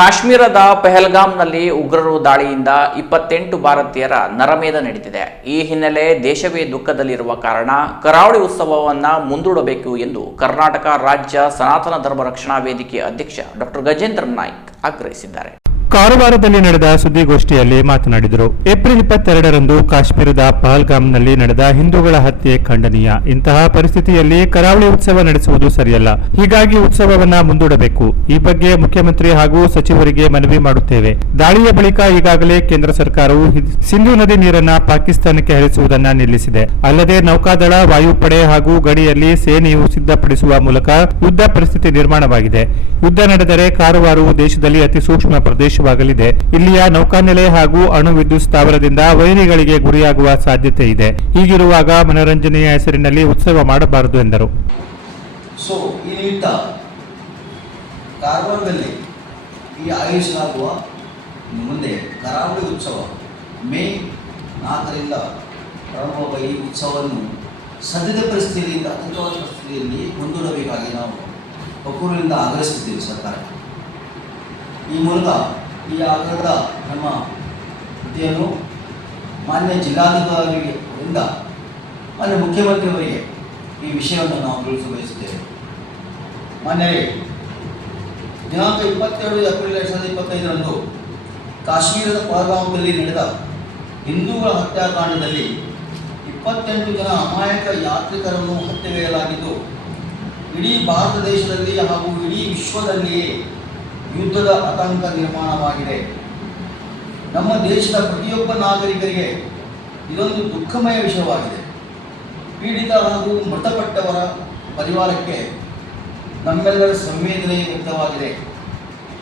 ಕಾಶ್ಮೀರದ ಪೆಹಲ್ಗಾಮ್ನಲ್ಲಿ ಉಗ್ರರು ದಾಳಿಯಿಂದ ಇಪ್ಪತ್ತೆಂಟು ಭಾರತೀಯರ ನರಮೇಧ ನಡೆದಿದೆ. ಈ ಹಿನ್ನೆಲೆ ದೇಶವೇ ದುಃಖದಲ್ಲಿರುವ ಕಾರಣ ಕರಾವಳಿ ಉತ್ಸವವನ್ನು ಮುಂದೂಡಬೇಕು ಎಂದು ಕರ್ನಾಟಕ ರಾಜ್ಯ ಸನಾತನ ಧರ್ಮ ರಕ್ಷಣಾ ವೇದಿಕೆ ಅಧ್ಯಕ್ಷ ಡಾಕ್ಟರ್ ಗಜೇಂದ್ರ ನಾಯ್ಕ್ ಆಗ್ರಹಿಸಿದ್ದಾರೆ. ಕಾರವಾರದಲ್ಲಿ ನಡೆದ ಸುದ್ದಿಗೋಷ್ಠಿಯಲ್ಲಿ ಮಾತನಾಡಿದರು. ಏಪ್ರಿಲ್ ಇಪ್ಪತ್ತೆರಡರಂದು ಕಾಶ್ಮೀರದ ಪಹಲ್ಗಾಮ್ನಲ್ಲಿ ನಡೆದ ಹಿಂದೂಗಳ ಹತ್ಯೆ ಖಂಡನೀಯ. ಇಂತಹ ಪರಿಸ್ಥಿತಿಯಲ್ಲಿ ಕರಾವಳಿ ಉತ್ಸವ ನಡೆಸುವುದು ಸರಿಯಲ್ಲ. ಹೀಗಾಗಿ ಉತ್ಸವವನ್ನ ಮುಂದೂಡಬೇಕು. ಈ ಬಗ್ಗೆ ಮುಖ್ಯಮಂತ್ರಿ ಹಾಗೂ ಸಚಿವರಿಗೆ ಮನವಿ ಮಾಡುತ್ತೇವೆ. ದಾಳಿಯ ಬಳಿಕ ಈಗಾಗಲೇ ಕೇಂದ್ರ ಸರ್ಕಾರವು ಸಿಂಧೂ ನದಿ ನೀರನ್ನ ಪಾಕಿಸ್ತಾನಕ್ಕೆ ಹರಿಸುವುದನ್ನ ನಿಲ್ಲಿಸಿದೆ. ಅಲ್ಲದೆ ನೌಕಾದಳ, ವಾಯುಪಡೆ ಹಾಗೂ ಗಡಿಯಲ್ಲಿ ಸೇನೆಯು ಸಿದ್ಧಪಡಿಸುವ ಮೂಲಕ ಯುದ್ಧ ಪರಿಸ್ಥಿತಿ ನಿರ್ಮಾಣವಾಗಿದೆ. ಯುದ್ಧ ನಡೆದರೆ ಕಾರವಾರು ದೇಶದಲ್ಲಿ ಅತಿ ಸೂಕ್ಷ್ಮ ಪ್ರದೇಶವಾಗಲಿದೆ. ಇಲ್ಲಿಯ ನೌಕಾನೆಲೆ ಹಾಗೂ ಅಣು ವಿದ್ಯುತ್ ಸ್ಥಾವರದಿಂದ ವೈರಿಗಳಿಗೆ ಗುರಿಯಾಗುವ ಸಾಧ್ಯತೆ ಇದೆ. ಹೀಗಿರುವಾಗ ಮನರಂಜನೆಯ ಹೆಸರಿನಲ್ಲಿ ಉತ್ಸವ ಮಾಡಬಾರದು ಎಂದರು. ಈ ಕಾರವಾರದಲ್ಲಿ ಈ ಮುಂದೆ ಕರಾವಳಿ ಉತ್ಸವ ಮೇ ನಾಲ್ಕರಿಂದ ಪ್ರಾರಂಭವಾಗುವ ಈ ಉತ್ಸವವನ್ನು ಸದ್ಯದ ಪರಿಸ್ಥಿತಿಯಿಂದ ಅತ್ಯುತ್ತಮ ಪರಿಸ್ಥಿತಿಯಲ್ಲಿ ಮುಂದೂಡಬೇಕಾಗಿ ನಾವು ಒಕ್ಕೂರಿನಿಂದ ಆಗ್ರಹಿಸುತ್ತಿದ್ದೇವೆ ಸರ್ಕಾರಕ್ಕೆ ಈ ಮೂಲಕ ಈ ಆಗ್ರಹದ ನಮ್ಮ ಕೃತಿಯನ್ನು ಮಾನ್ಯ ಜಿಲ್ಲಾಧಿಕಾರಿಗಳಿಂದ ಮಾನ್ಯ ಮುಖ್ಯಮಂತ್ರಿಯವರಿಗೆ ಈ ವಿಷಯವನ್ನು ನಾವು ತಿಳಿಸಲು ಬಯಸುತ್ತೇವೆ. ಮಾನ್ಯರೇ, ದಿನಾಂಕ ಇಪ್ಪತ್ತೆರಡು ಏಪ್ರಿಲ್ ಎರಡು ಸಾವಿರದ ಇಪ್ಪತ್ತೈದರಂದು ಕಾಶ್ಮೀರದ ಪಹಲ್ಗಾಮದಲ್ಲಿ ನಡೆದ ಹಿಂದೂಗಳ ಹತ್ಯಾಕಾಂಡದಲ್ಲಿ ಇಪ್ಪತ್ತೆಂಟು ಜನ ಅಮಾಯಕ ಯಾತ್ರಿಕರನ್ನು ಹತ್ಯೆಗೈಯಲಾಗಿದ್ದು ಇಡೀ ಭಾರತ ದೇಶದಲ್ಲಿ ಹಾಗೂ ಇಡೀ ವಿಶ್ವದಲ್ಲಿಯೇ ಯುದ್ಧದ ಆತಂಕ ನಿರ್ಮಾಣವಾಗಿದೆ. ನಮ್ಮ ದೇಶದ ಪ್ರತಿಯೊಬ್ಬ ನಾಗರಿಕರಿಗೆ ಇದೊಂದು ದುಃಖಮಯ ವಿಷಯವಾಗಿದೆ. ಪೀಡಿತ ಹಾಗೂ ಮೃತಪಟ್ಟವರ ಪರಿವಾರಕ್ಕೆ ನಮ್ಮೆಲ್ಲರ ಸಂವೇದನೆ ವ್ಯಕ್ತವಾಗಿದೆ.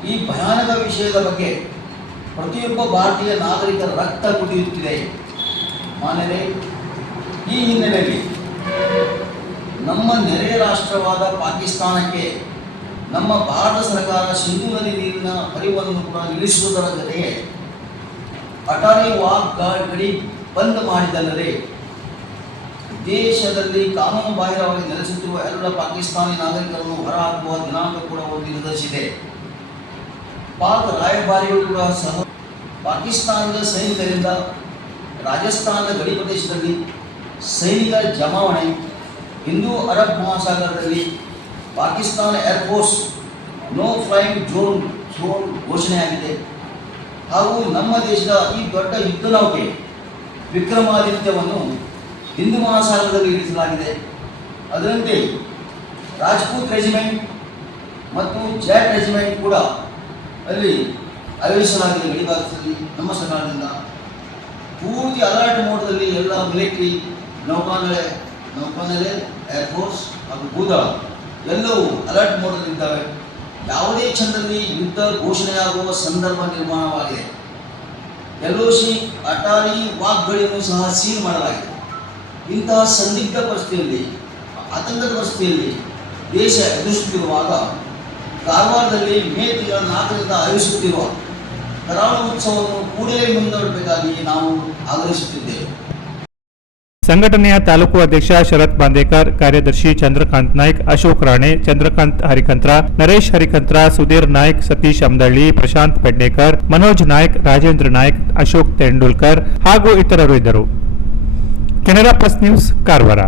ಈ ಭಯಾನಕ ವಿಷಯದ ಬಗ್ಗೆ ಪ್ರತಿಯೊಬ್ಬ ಭಾರತೀಯ ನಾಗರಿಕರ ರಕ್ತ ಕುದಿಯುತ್ತಿದೆ ಮಾನ್ಯರೇ, ಈ ಹಿನ್ನೆಲೆಯಲ್ಲಿ ನಮ್ಮ ನೆರೆಯ ರಾಷ್ಟ್ರವಾದ ಪಾಕಿಸ್ತಾನಕ್ಕೆ, ನಮ್ಮ ಭಾರತ ಸರ್ಕಾರ ಸಿಂಧು ನದಿ ನೀರಿನ ಹರಿವನ್ನು ಕೂಡ ನಿಲ್ಲಿಸುವುದರ ಜೊತೆಗೆ ಅಟಾರಿ ವಾಕ್ ಗಡಿ ಬಂದ್ ಮಾಡಿದಲ್ಲದೆ ದೇಶದಲ್ಲಿ ಕಾನೂನು ಬಾಹಿರವಾಗಿ ನೆಲೆಸುತ್ತಿರುವ ಎಲ್ಲ ಪಾಕಿಸ್ತಾನಿ ನಾಗರಿಕರನ್ನು ಹೊರಹಾಕುವ ದಿನಾಂಕ ಕೂಡ ನಿರ್ಧರಿಸಿದೆ. ಪಾಕ್ ರಾಯಭಾರಿಗಳು ಕೂಡ ಸಹ ಪಾಕಿಸ್ತಾನದ ಸೈನಿಕರಿಂದ ರಾಜಸ್ಥಾನದ ಗಡಿ ಪ್ರದೇಶದಲ್ಲಿ ಸೈನಿಕ ಜಮಾವಣೆ ಹಿಂದೂ ಅರಬ್ ಮಹಾಸಾಗರದಲ್ಲಿ Pakistan air force no flying zone zone ಘೋಷಣೆಯಾಗಿದೆ. ಹಾಗೂ ನಮ್ಮ ದೇಶದ ಅತಿ ದೊಡ್ಡ ಯುದ್ಧ ನೌಕೆ ವಿಕ್ರಮಾದಿತ್ಯವನ್ನು ಹಿಂದೂ ಮಹಾಸಾಗರದಲ್ಲಿ ಇರಿಸಲಾಗಿದೆ. ಅದರಂತೆ ರಾಜ್ಪೂತ್ ರೆಜಿಮೆಂಟ್ ಮತ್ತು ಜಾಟ್ ರೆಜಿಮೆಂಟ್ ಕೂಡ ಅಲ್ಲಿ ಆಯೋಜಿಸಲಾಗಿದೆ. ಗಡಿಭಾಗದಲ್ಲಿ ನಮ್ಮ ಸರ್ಕಾರದಿಂದ. ಪೂರ್ತಿ ಅಲರ್ಟ್ ಮೋಡದಲ್ಲಿ ಎಲ್ಲ ಮಿಲಿಟರಿ ನೌಕಾನೆಲೆ ನೌಕಾನೆಲೆ ಏರ್ಫೋರ್ಸ್ ಹಾಗೂ ಭೂದಳ ಎಲ್ಲವೂ ಅಲರ್ಟ್ ಮೋಡಲ್ಲಿದ್ದಾವೆ ಯಾವುದೇ ಕ್ಷಣದಲ್ಲಿ ಯುದ್ಧ ಘೋಷಣೆಯಾಗುವ ಸಂದರ್ಭ ನಿರ್ಮಾಣವಾಗಿದೆ. ಎಲ್ಒಸಿ, ಅಟಾರಿ ವಾಗ್ಗಳಿಯನ್ನು ಸಹ ಸೀಲ್ ಮಾಡಲಾಗಿದೆ. ಇಂತಹ ಸಂದಿಗ್ಧ ಪರಿಸ್ಥಿತಿಯಲ್ಲಿ, ಆತಂಕದ ಪರಿಸ್ಥಿತಿಯಲ್ಲಿ ದೇಶ ಎದುರಿಸುತ್ತಿರುವಾಗ, ಕಾರವಾರದಲ್ಲಿ ಮೇ ತಿಂಗಳ ನಾಲ್ಕರಿಂದ ಆಯೋಜಿಸುತ್ತಿರುವ ಕರಾವಳಿ ಉತ್ಸವವನ್ನು ಕೂಡಲೇ ಮುಂದೂಡಬೇಕಾಗಿ ನಾವು ಆಗ್ರಹಿಸುತ್ತಿದ್ದೇವೆ. ಸಂಘಟನೆಯ ತಾಲೂಕು ಅಧ್ಯಕ್ಷ ಶರತ್ ಬಾಂದೇಕರ್, ಕಾರ್ಯದರ್ಶಿ ಚಂದ್ರಕಾಂತ್ ನಾಯ್ಕ್, ಅಶೋಕ್ ರಾಣೆ, ಚಂದ್ರಕಾಂತ್ ಹರಿಕಂತ್ರ, ನರೇಶ್ ಹರಿಕಂತ್ರ, ಸುಧೀರ್ ನಾಯ್ಕ್, ಸತೀಶ್ ಅಮ್ದಳ್ಳಿ ಪ್ರಶಾಂತ್ ಪೆಡ್ನೇಕರ್, ಮನೋಜ್ ನಾಯ್ಕ್, ರಾಜೇಂದ್ರ ನಾಯ್ಕ್, ಅಶೋಕ್ ತೆಂಡೂಲ್ಕರ್ ಹಾಗೂ ಇತರರು ಇದ್ದರು. Canara plus news, Karwar.